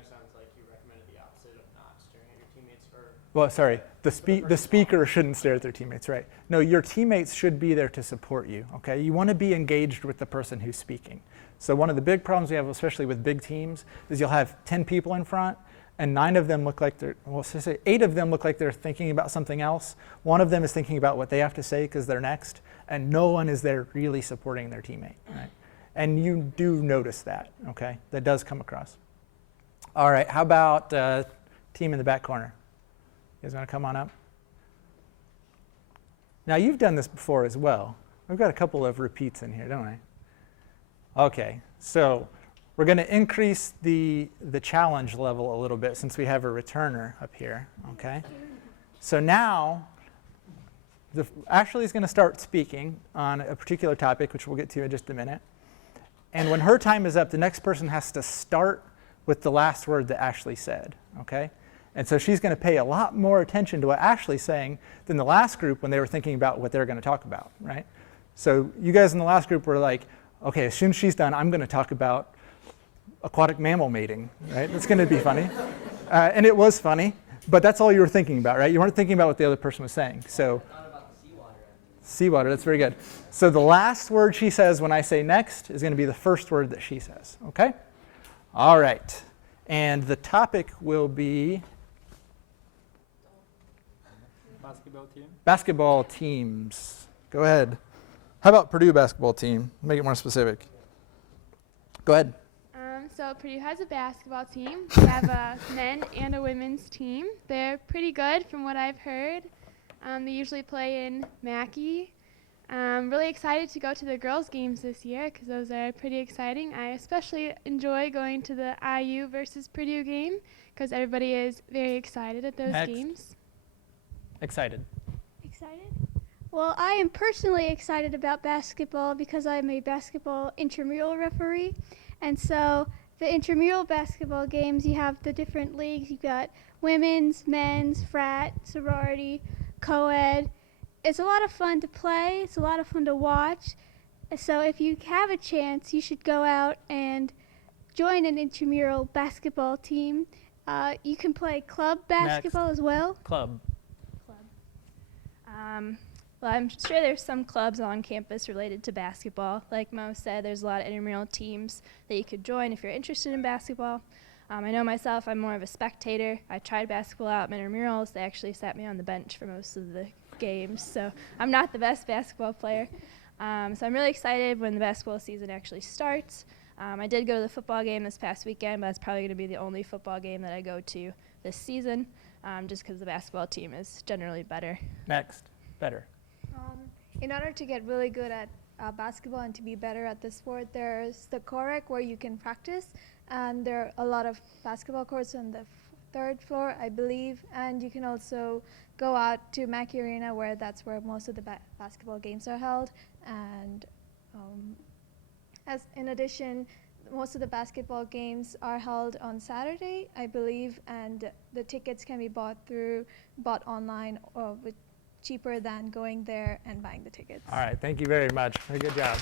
kind of sounds like you recommended the opposite of not staring at your teammates for. Well, sorry, the speaker shouldn't stare at their teammates, right? No, your teammates should be there to support you, okay? You want to be engaged with the person who's speaking. So one of the big problems we have, especially with big teams, is you'll have 10 people in front, and 9 of them look like they're, well, say 8 of them look like they're thinking about something else. 1 of them is thinking about what they have to say because they're next, and no one is there really supporting their teammate, right? And you do notice that, okay? That does come across. All right, how about team in the back corner? You guys want to come on up? Now, you've done this before as well. We've got a couple of repeats in here, don't we? Okay, so we're going to increase the challenge level a little bit since we have a returner up here, okay? So now, Ashley is going to start speaking on a particular topic, which we'll get to in just a minute. And when her time is up, the next person has to start with the last word that Ashley said, okay? And so she's going to pay a lot more attention to what Ashley's saying than the last group when they were thinking about what they're going to talk about, right? So you guys in the last group were like, okay, as soon as she's done, I'm going to talk about aquatic mammal mating, right? That's going to be funny. And it was funny, but that's all you were thinking about, right? You weren't thinking about what the other person was saying. So seawater, that's very good. So the last word she says when I say next is going to be the first word that she says, okay? All right. And the topic will be Basketball team. Basketball teams. Go ahead. How about Purdue basketball team? Make it more specific. Go ahead. So Purdue has a basketball team. We have a men and a women's team. They're pretty good from what I've heard. They usually play in Mackey. I'm really excited to go to the girls' games this year because those are pretty exciting. I especially enjoy going to the IU versus Purdue game because everybody is very excited at those games. Excited. Excited? Well, I am personally excited about basketball because I'm a basketball intramural referee. And so the intramural basketball games, you have the different leagues. You've got women's, men's, frat, sorority, co-ed. It's a lot of fun to play. It's a lot of fun to watch. So if you have a chance, you should go out and join an intramural basketball team. You can play club basketball as well. Club. Well, I'm sure there's some clubs on campus related to basketball. Like Mo said, there's a lot of intramural teams that you could join if you're interested in basketball. I know myself, I'm more of a spectator. I tried basketball out in intramurals. They actually sat me on the bench for most of the games, so I'm not the best basketball player. So I'm really excited when the basketball season actually starts. I did go to the football game this past weekend, but that's probably going to be the only football game that I go to this season, just because the basketball team is generally better. Next. Better. In order to get really good at basketball and to be better at the sport, there's the Corec where you can practice, and there are a lot of basketball courts on the 3rd floor, I believe, and you can also go out to Mackey Arena where that's where most of the basketball games are held. And as in addition, most of the basketball games are held on Saturday, I believe, and the tickets can be bought online or with cheaper than going there and buying the tickets. All right, thank you very much. Very good job.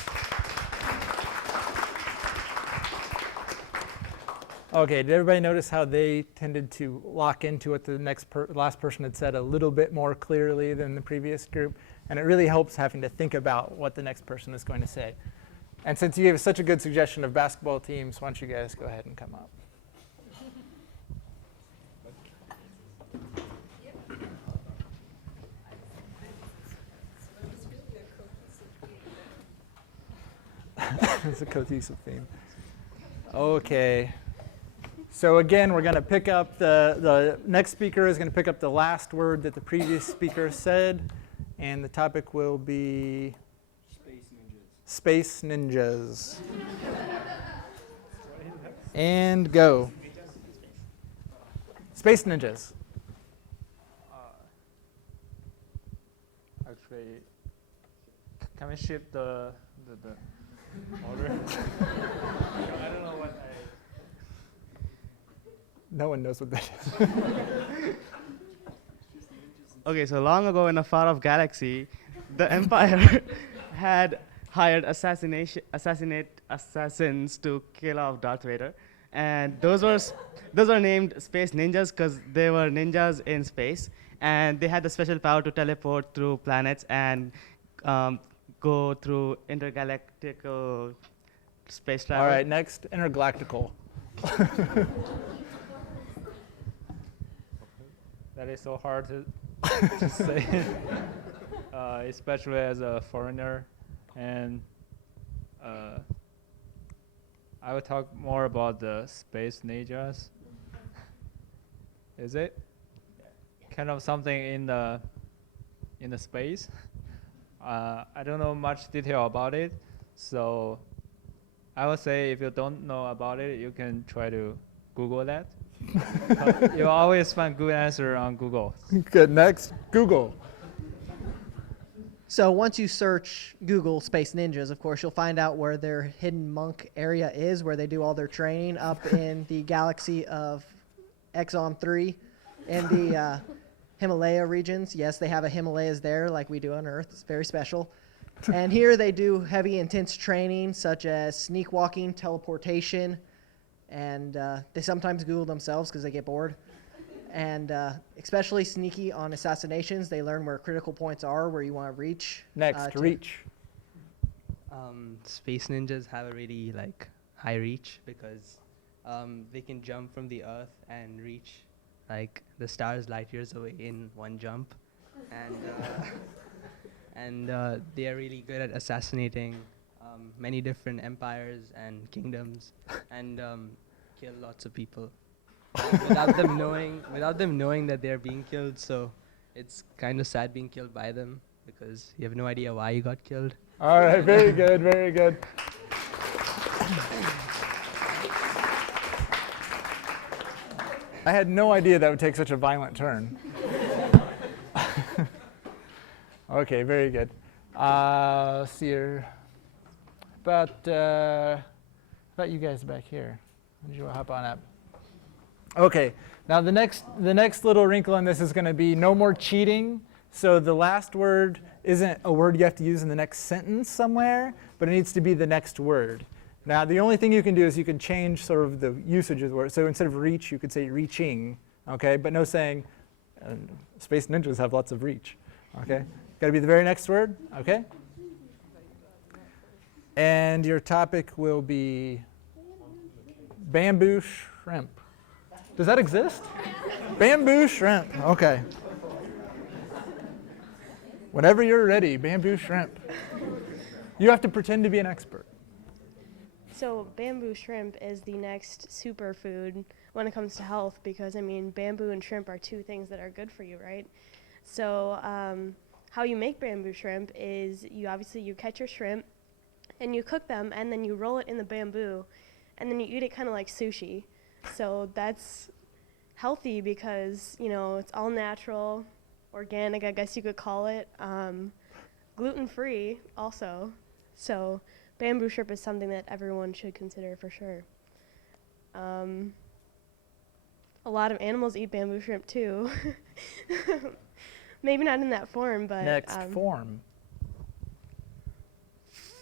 Okay, did everybody notice how they tended to lock into what the last person had said a little bit more clearly than the previous group? And it really helps having to think about what the next person is going to say. And since you gave us such a good suggestion of basketball teams, why don't you guys go ahead and come up? It's a cohesive theme. Okay. So again, we're going to pick up the next speaker is going to pick up the last word that the previous speaker said, and the topic will be Space Ninjas. And go. Space Ninjas. Actually, can we shift the order? I don't know what No one knows what that is. Okay, so long ago in a far-off galaxy, the Empire had hired assassins to kill off Darth Vader, and those are named Space Ninjas because they were ninjas in space, and they had the special power to teleport through planets and go through intergalactical space travel. All right, next, intergalactical. That is so hard to say, especially as a foreigner. And I will talk more about the space ninjas. Is it kind of something in the space? I don't know much detail about it, so I would say if you don't know about it, you can try to Google that. You'll always find good answer on Google. Good, next, Google. So once you search Google Space Ninjas, of course, you'll find out where their hidden monk area is, where they do all their training up in the galaxy of Exxon 3 in the Himalaya regions. Yes, they have a Himalayas there like we do on Earth. It's very special. And here they do heavy, intense training such as sneak walking, teleportation, and they sometimes Google themselves because they get bored. And especially sneaky on assassinations. They learn where critical points are, where you want to reach. Next, reach. Space ninjas have a really high reach because they can jump from the Earth and reach the stars light years away in one jump, and they are really good at assassinating many different empires and kingdoms and kill lots of people without them knowing that they're being killed. So it's kind of sad being killed by them because you have no idea why you got killed. All right, very good, very good. I had no idea that would take such a violent turn. Okay, very good. Let's see here. About you guys back here. Why don't you hop on up? Okay, now the next little wrinkle in this is going to be no more cheating. So the last word isn't a word you have to use in the next sentence somewhere, but it needs to be the next word. Now the only thing you can do is you can change sort of the usage of the word. So instead of reach, you could say reaching, okay? But no saying, space ninjas have lots of reach, okay? Got to be the very next word, okay? And your topic will be bamboo shrimp. Does that exist? Bamboo shrimp, okay. Whenever you're ready, bamboo shrimp. You have to pretend to be an expert. So bamboo shrimp is the next superfood when it comes to health because, I mean, bamboo and shrimp are two things that are good for you, right? So how you make bamboo shrimp is you catch your shrimp and you cook them and then you roll it in the bamboo and then you eat it kind of like sushi. So that's healthy because, it's all natural, organic, I guess you could call it, gluten-free also. So bamboo shrimp is something that everyone should consider for sure. A lot of animals eat bamboo shrimp too. Maybe not in that form, but next form.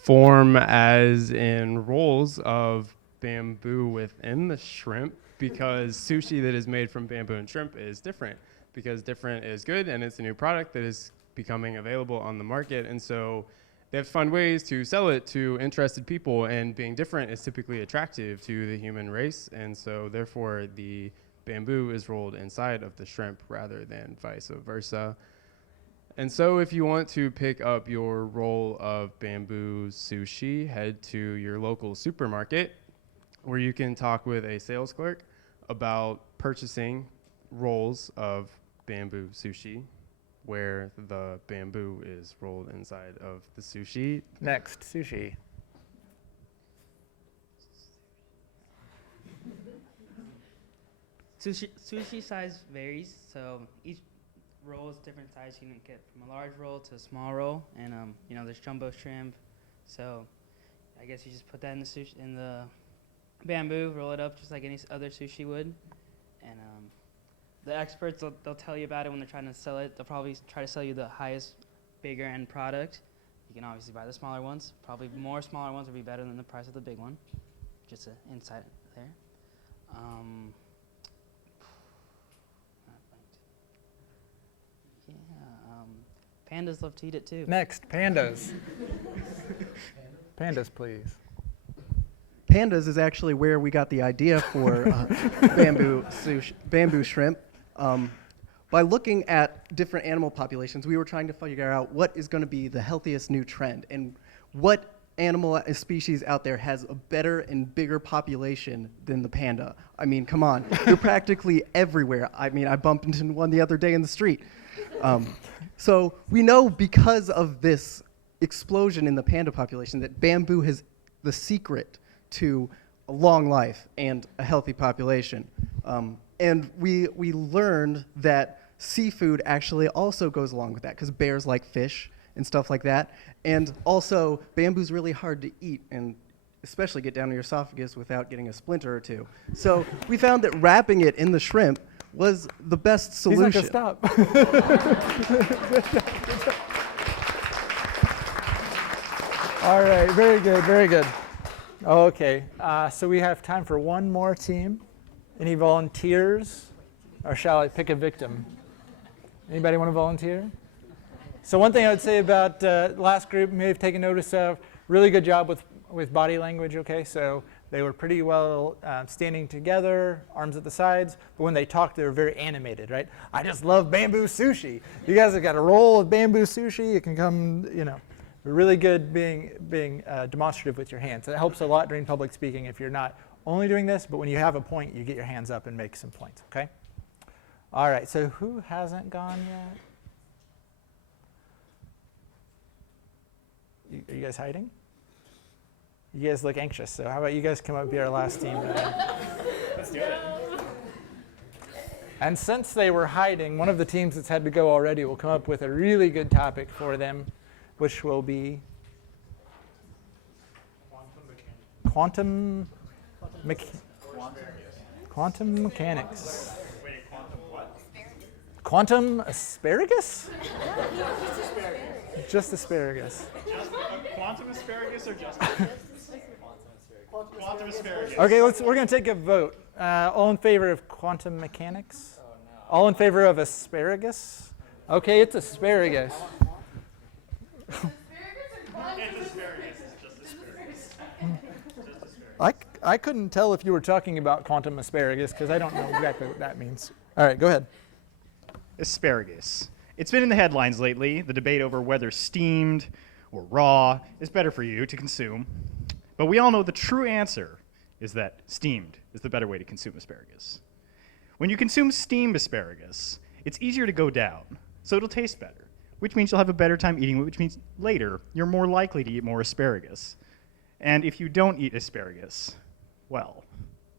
Form as in rolls of bamboo within the shrimp, because sushi that is made from bamboo and shrimp is different, because different is good and it's a new product that is becoming available on the market, and so they have to find ways to sell it to interested people, and being different is typically attractive to the human race, and so therefore the bamboo is rolled inside of the shrimp rather than vice versa. And so if you want to pick up your roll of bamboo sushi, head to your local supermarket where you can talk with a sales clerk about purchasing rolls of bamboo sushi where the bamboo is rolled inside of the sushi. Next, sushi. Sushi size varies, so each roll is different size. You can get from a large roll to a small roll, and there's jumbo shrimp. So I guess you just put that in the bamboo, roll it up just like any other sushi would, and the experts they'll tell you about it when they're trying to sell it. They'll probably try to sell you the highest, bigger end product. You can obviously buy the smaller ones. Probably more smaller ones would be better than the price of the big one. Just an insight there. Pandas love to eat it too. Next, pandas. Pandas, please. Pandas is actually where we got the idea for bamboo shrimp. By looking at different animal populations, we were trying to figure out what is going to be the healthiest new trend and what animal species out there has a better and bigger population than the panda. I mean, come on, they're practically everywhere. I mean, I bumped into one the other day in the street. So we know because of this explosion in the panda population that bamboo has the secret to a long life and a healthy population. And we learned that seafood actually also goes along with that because bears like fish and stuff like that. And also, bamboo's really hard to eat and especially get down to your esophagus without getting a splinter or two. So we found that wrapping it in the shrimp was the best solution. He's not gonna stop. All right, very good, very good. Okay, so we have time for one more team. Any volunteers? Or shall I pick a victim? Anybody want to volunteer? So one thing I would say about last group, may have taken notice of, really good job with body language, okay? So they were pretty well standing together, arms at the sides, but when they talked, they were very animated, right? I just love bamboo sushi. You guys have got a roll of bamboo sushi. You can come, you know, really good being demonstrative with your hands. It helps a lot during public speaking if you're not only doing this, but when you have a point, you get your hands up and make some points, okay? All right, so who hasn't gone yet? Are you guys hiding? You guys look anxious, so how about you guys come up and be our last team? Let's do it. And since they were hiding, one of the teams that's had to go already will come up with a really good topic for them, which will be quantum mechanics. Wait, quantum what? Quantum asparagus? Just asparagus. Quantum asparagus or just quantum asparagus? Okay, we're going to take a vote. All in favor of quantum mechanics? Oh, no. All in favor of asparagus? Okay, it's asparagus. It's asparagus. It's just asparagus. Just asparagus. I couldn't tell if you were talking about quantum asparagus because I don't know exactly what that means. All right, go ahead. Asparagus. It's been in the headlines lately, the debate over whether steamed or raw is better for you to consume. But we all know the true answer is that steamed is the better way to consume asparagus. When you consume steamed asparagus, it's easier to go down, so it'll taste better, which means you'll have a better time eating it, which means later you're more likely to eat more asparagus. And if you don't eat asparagus, well,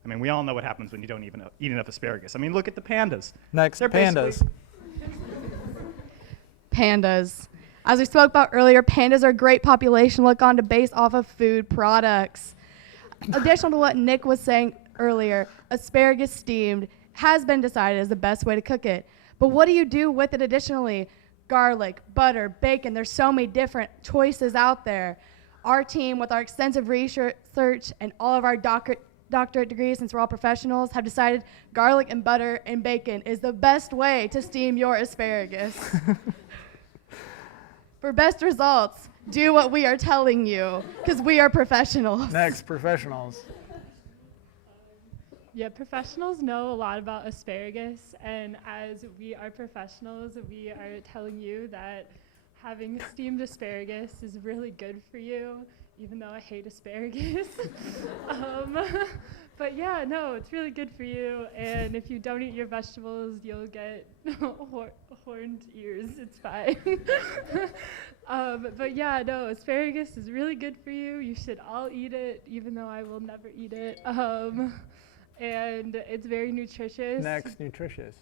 I mean, we all know what happens when you don't even eat enough asparagus. I mean, look at the pandas. Next, pandas. Pandas. As we spoke about earlier, pandas are a great population to look on to base off of food products. Additional to what Nick was saying earlier, asparagus steamed has been decided as the best way to cook it. But what do you do with it additionally? Garlic, butter, bacon, there's so many different choices out there. Our team, with our extensive research and all of our doctorate degrees, since we're all professionals, have decided garlic and butter and bacon is the best way to steam your asparagus. For best results, do what we are telling you, because we are professionals. Next, professionals. Yeah, professionals know a lot about asparagus, and as we are professionals, we are telling you that having steamed asparagus is really good for you, even though I hate asparagus. But yeah, no, it's really good for you, and if you don't eat your vegetables, you'll get horned ears. It's fine. But yeah, no, asparagus is really good for you. You should all eat it, even though I will never eat it. And it's very nutritious. Next, nutritious.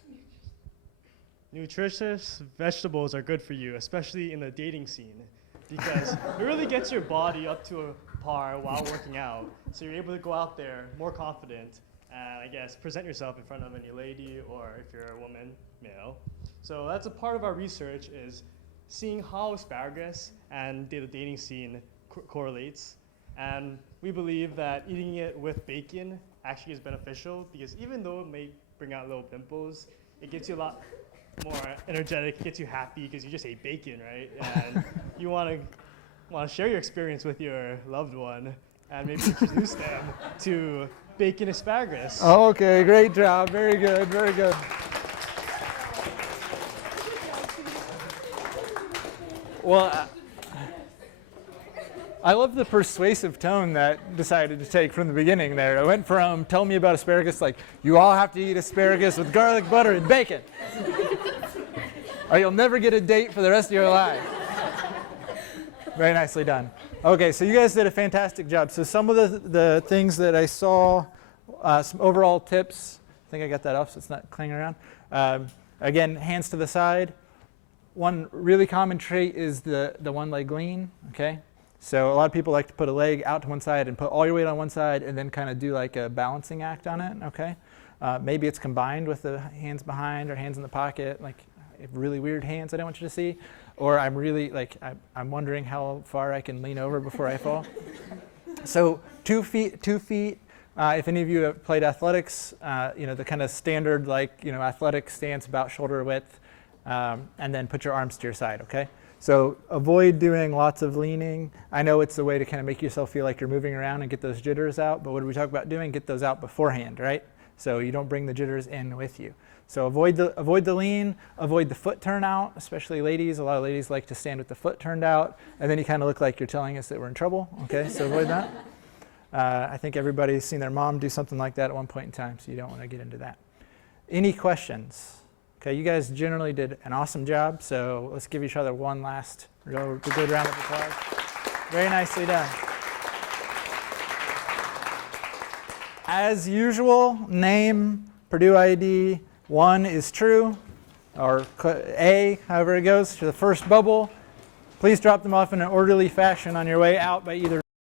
Nutritious vegetables are good for you, especially in the dating scene, because it really gets your body up to a par while working out. So you're able to go out there more confident and, I guess, present yourself in front of any lady or if you're a woman, male. So that's a part of our research, is seeing how asparagus and the dating scene correlates. And we believe that eating it with bacon actually is beneficial, because even though it may bring out little pimples, it gets you a lot. more energetic, gets you happy because you just ate bacon, right? And you want to share your experience with your loved one and maybe introduce them to bacon asparagus. Okay, great job. Very good, very good. Well, I love the persuasive tone that decided to take from the beginning there. I went from tell me about asparagus, like, you all have to eat asparagus with garlic, butter, and bacon, or you'll never get a date for the rest of your life. Very nicely done. Okay, so you guys did a fantastic job. So some of the things that I saw, some overall tips, I think I got that off so it's not clanging around. Again, hands to the side. One really common trait is the one leg lean, okay? So a lot of people like to put a leg out to one side and put all your weight on one side and then kind of do like a balancing act on it, okay? Maybe it's combined with the hands behind or hands in the pocket, like really weird hands I don't want you to see. Or I'm really, I'm wondering how far I can lean over before I fall. So 2 feet. If any of you have played athletics, the kind of standard, athletic stance about shoulder width, and then put your arms to your side, okay? So avoid doing lots of leaning. I know it's a way to kind of make yourself feel like you're moving around and get those jitters out, but what do we talk about doing? Get those out beforehand, right? So you don't bring the jitters in with you. So avoid the lean, avoid the foot turn out, especially ladies. A lot of ladies like to stand with the foot turned out, and then you kind of look like you're telling us that we're in trouble, okay? So avoid that. I think everybody's seen their mom do something like that at one point in time, so you don't want to get into that. Any questions? Okay, you guys generally did an awesome job, so let's give each other one last good round of applause. Very nicely done. As usual, name, Purdue ID, 1 is true, or A, however it goes, to the first bubble. Please drop them off in an orderly fashion on your way out by either